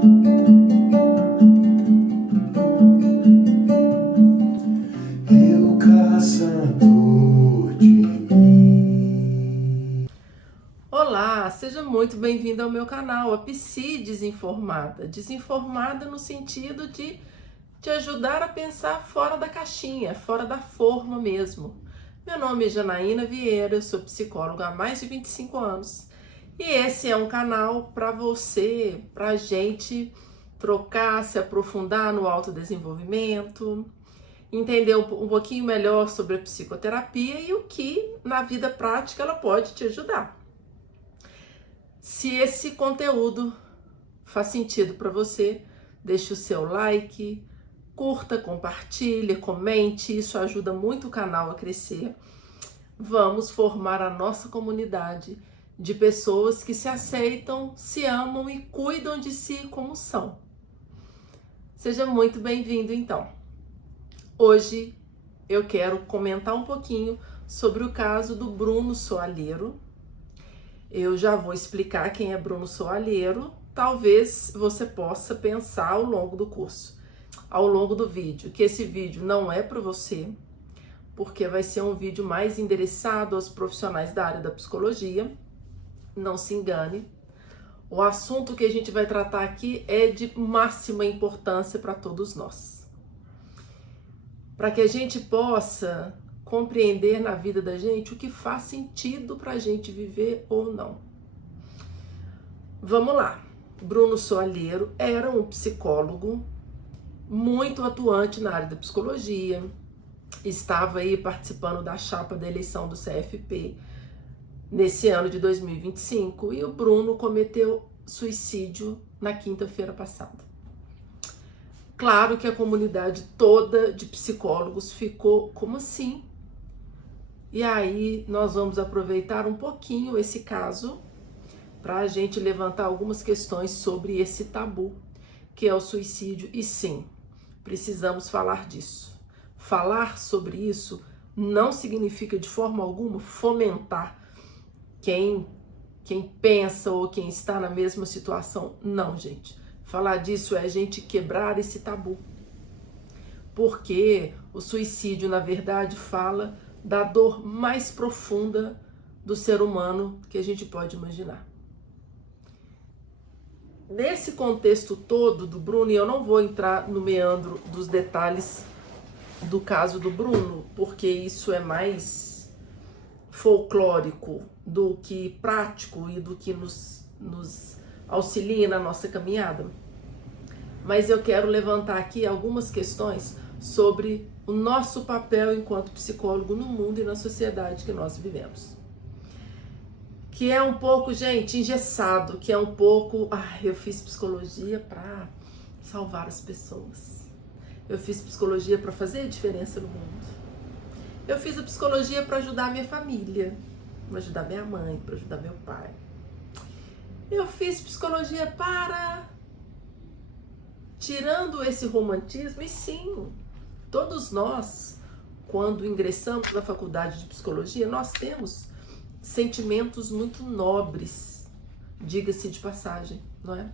Eu caçador de mim. Olá, seja muito bem-vindo ao meu canal, a Psi Desinformada. Desinformada no sentido de te ajudar a pensar fora da caixinha, fora da forma mesmo. Meu nome é Janaína Vieira, eu sou psicóloga há mais de 25 anos. E esse é um canal para você, para a gente trocar, se aprofundar no autodesenvolvimento, entender um pouquinho melhor sobre a psicoterapia e o que na vida prática ela pode te ajudar. Se esse conteúdo faz sentido para você, deixe o seu like, curta, compartilhe, comente, isso ajuda muito o canal a crescer. Vamos formar a nossa comunidade de pessoas que se aceitam, se amam e cuidam de si como são. Seja muito bem-vindo então. Hoje eu quero comentar um pouquinho sobre o caso do Bruno Soalheiro. Eu já vou explicar quem é Bruno Soalheiro. Talvez você possa pensar ao longo do curso, ao longo do vídeo, que esse vídeo não é para você, porque vai ser um vídeo mais endereçado aos profissionais da área da psicologia. Não se engane. O assunto que a gente vai tratar aqui é de máxima importância para todos nós. Para que a gente possa compreender na vida da gente o que faz sentido para a gente viver ou não. Vamos lá. Bruno Soalheiro era um psicólogo muito atuante na área da psicologia, estava aí participando da chapa da eleição do CFP nesse ano de 2025 e o Bruno cometeu suicídio na quinta-feira passada. Claro que a comunidade toda de psicólogos ficou como assim? E aí nós vamos aproveitar um pouquinho esse caso para a gente levantar algumas questões sobre esse tabu que é o suicídio. E sim, precisamos falar disso. Falar sobre isso não significa de forma alguma fomentar quem pensa ou quem está na mesma situação. Não, gente. Falar disso é a gente quebrar esse tabu. Porque o suicídio, na verdade, fala da dor mais profunda do ser humano que a gente pode imaginar. Nesse contexto todo do Bruno, e eu não vou entrar no meandro dos detalhes do caso do Bruno, porque isso é mais folclórico do que prático e do que nos auxilia na nossa caminhada. Mas eu quero levantar aqui algumas questões sobre o nosso papel enquanto psicólogo no mundo e na sociedade que nós vivemos. Que é um pouco, gente, engessado, que é um pouco, eu fiz psicologia para salvar as pessoas. Eu fiz psicologia para fazer a diferença no mundo. Eu fiz a psicologia para ajudar a minha família, para ajudar minha mãe, para ajudar meu pai. Eu fiz psicologia para... Tirando esse romantismo, e sim, todos nós, quando ingressamos na faculdade de psicologia, nós temos sentimentos muito nobres, diga-se de passagem, não é?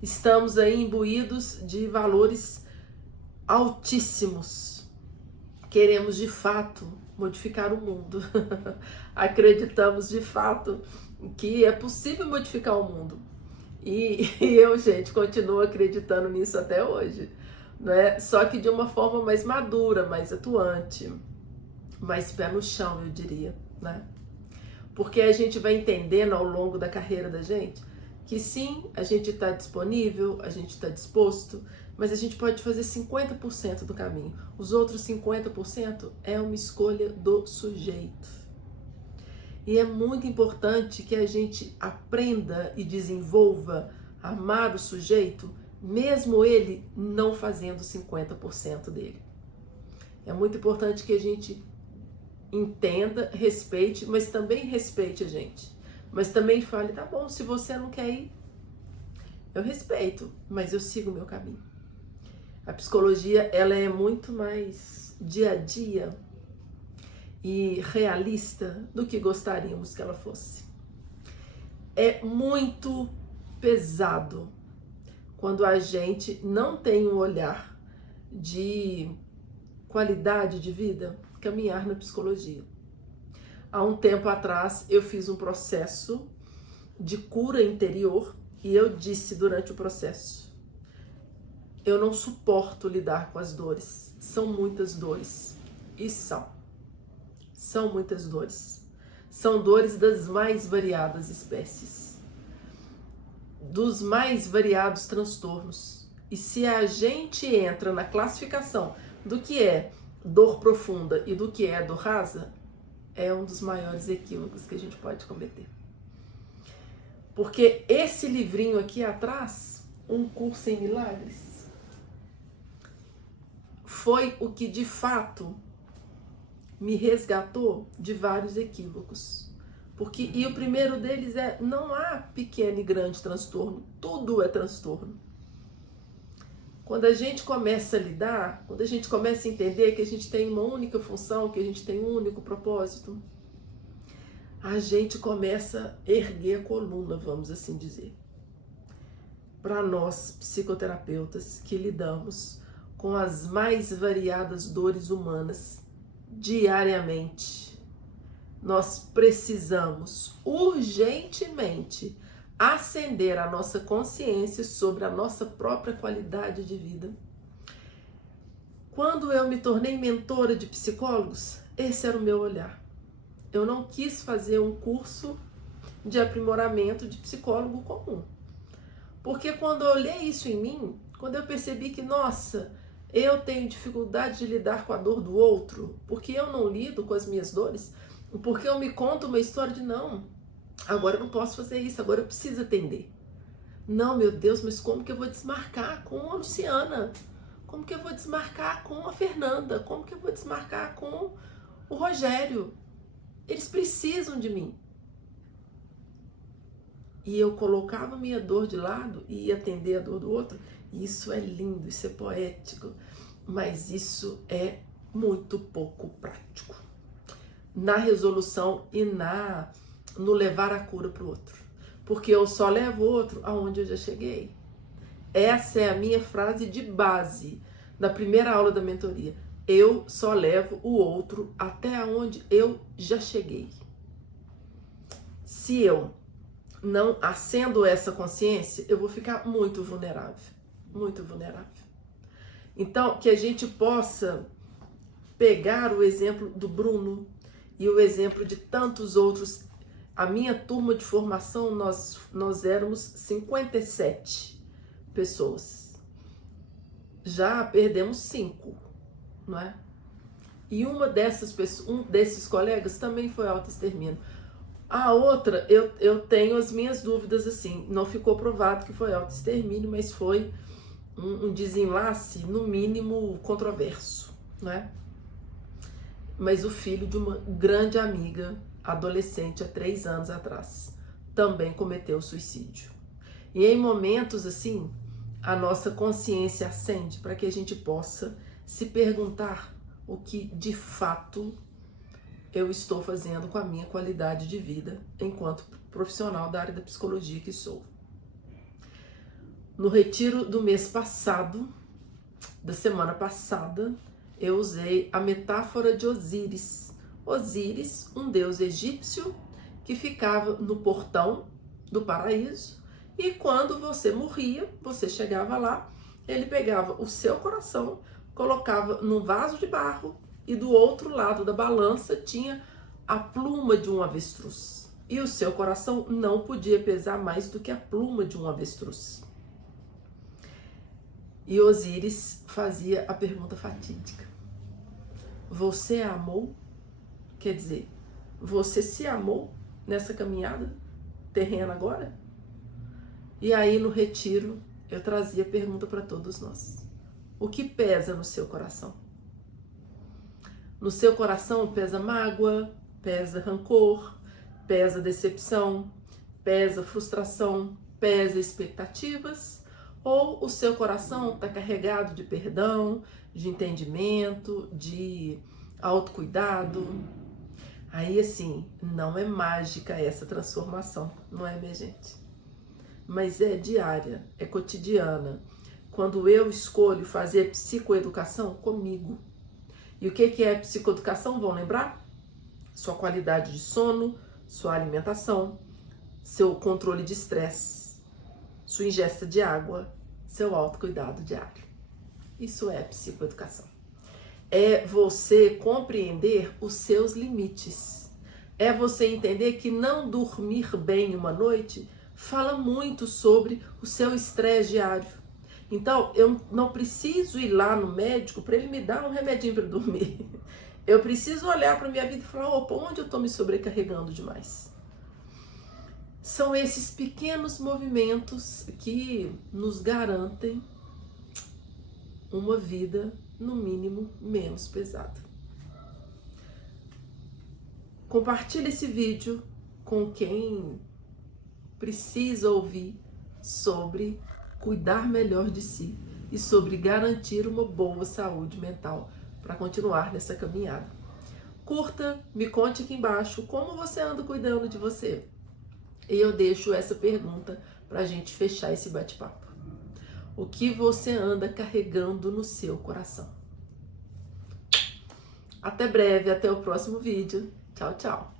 Estamos aí imbuídos de valores altíssimos. Queremos de fato modificar o mundo. Acreditamos de fato que é possível modificar o mundo. E eu, gente, continuo acreditando nisso até hoje, né? Só que de uma forma mais madura, mais atuante, mais pé no chão, eu diria, né? Porque a gente vai entendendo ao longo da carreira da gente que sim, a gente está disponível, a gente está disposto, mas a gente pode fazer 50% do caminho. Os outros 50% é uma escolha do sujeito. E é muito importante que a gente aprenda e desenvolva a amar o sujeito, mesmo ele não fazendo 50% dele. É muito importante que a gente entenda, respeite, mas também respeite a gente. Mas também fale, tá bom, se você não quer ir, eu respeito, mas eu sigo o meu caminho. A psicologia, ela é muito mais dia a dia e realista do que gostaríamos que ela fosse. É muito pesado quando a gente não tem um olhar de qualidade de vida, caminhar na psicologia. Há um tempo atrás eu fiz um processo de cura interior e eu disse durante o processo: eu não suporto lidar com as dores. São muitas dores. E são muitas dores. São dores das mais variadas espécies, dos mais variados transtornos. E se a gente entra na classificação do que é dor profunda e do que é dor rasa, é um dos maiores equívocos que a gente pode cometer. Porque esse livrinho aqui atrás, Um Curso em Milagres, foi o que de fato me resgatou de vários equívocos. E o primeiro deles é: não há pequeno e grande transtorno, tudo é transtorno. Quando a gente começa a lidar, quando a gente começa a entender que a gente tem uma única função, que a gente tem um único propósito, a gente começa a erguer a coluna, vamos assim dizer. Para nós, psicoterapeutas, que lidamos com as mais variadas dores humanas diariamente, nós precisamos urgentemente acender a nossa consciência sobre a nossa própria qualidade de vida. Quando eu me tornei mentora de psicólogos, esse era o meu olhar. Eu não quis fazer um curso de aprimoramento de psicólogo comum. Porque quando eu olhei isso em mim, quando eu percebi que, nossa, eu tenho dificuldade de lidar com a dor do outro, porque eu não lido com as minhas dores, porque eu me conto uma história de não, agora eu não posso fazer isso, agora eu preciso atender. Não, meu Deus, mas como que eu vou desmarcar com a Luciana? Como que eu vou desmarcar com a Fernanda? Como que eu vou desmarcar com o Rogério? Eles precisam de mim. E eu colocava minha dor de lado e ia atender a dor do outro. E isso é lindo, isso é poético, mas isso é muito pouco prático na resolução e no levar a cura para o outro. Porque eu só levo o outro aonde eu já cheguei. Essa é a minha frase de base da primeira aula da mentoria. Eu só levo o outro até onde eu já cheguei. Se eu não acendo essa consciência, eu vou ficar muito vulnerável. Muito vulnerável. Então, que a gente possa pegar o exemplo do Bruno e o exemplo de tantos outros. A minha turma de formação, nós éramos 57 pessoas. Já perdemos 5, não é? E uma dessas pessoas, um desses colegas também foi autoextermínio. A outra, eu tenho as minhas dúvidas, assim, não ficou provado que foi autoextermínio, mas foi um desenlace, no mínimo, controverso, não é? Mas o filho de uma grande amiga, adolescente, há 3 anos atrás, também cometeu suicídio. E em momentos assim, a nossa consciência acende para que a gente possa se perguntar o que de fato eu estou fazendo com a minha qualidade de vida enquanto profissional da área da psicologia que sou. No retiro do mês passado, da semana passada, eu usei a metáfora de Osíris. Osíris, um deus egípcio que ficava no portão do paraíso, e quando você morria, você chegava lá, ele pegava o seu coração, colocava num vaso de barro, e do outro lado da balança tinha a pluma de um avestruz. E o seu coração não podia pesar mais do que a pluma de um avestruz. E Osíris fazia a pergunta fatídica: você amou? Quer dizer, você se amou nessa caminhada terrena agora? E aí no retiro eu trazia a pergunta para todos nós: o que pesa no seu coração? No seu coração pesa mágoa, pesa rancor, pesa decepção, pesa frustração, pesa expectativas? Ou o seu coração está carregado de perdão, de entendimento, de autocuidado? Aí assim, não é mágica essa transformação, não é, minha gente? mas é diária, é cotidiana. Quando eu escolho fazer psicoeducação comigo. E o que é psicoeducação? Vão lembrar? Sua qualidade de sono, sua alimentação, seu controle de estresse, sua ingesta de água, seu autocuidado diário. Isso é psicoeducação. É você compreender os seus limites. É você entender que não dormir bem uma noite fala muito sobre o seu estresse diário. Então, eu não preciso ir lá no médico para ele me dar um remedinho para dormir. Eu preciso olhar para a minha vida e falar, opa, onde eu estou me sobrecarregando demais? São esses pequenos movimentos que nos garantem uma vida, no mínimo, menos pesada. Compartilhe esse vídeo com quem precisa ouvir sobre cuidar melhor de si e sobre garantir uma boa saúde mental para continuar nessa caminhada. Curta, me conte aqui embaixo como você anda cuidando de você. E eu deixo essa pergunta para a gente fechar esse bate-papo. O que você anda carregando no seu coração? Até breve, até o próximo vídeo. Tchau, tchau.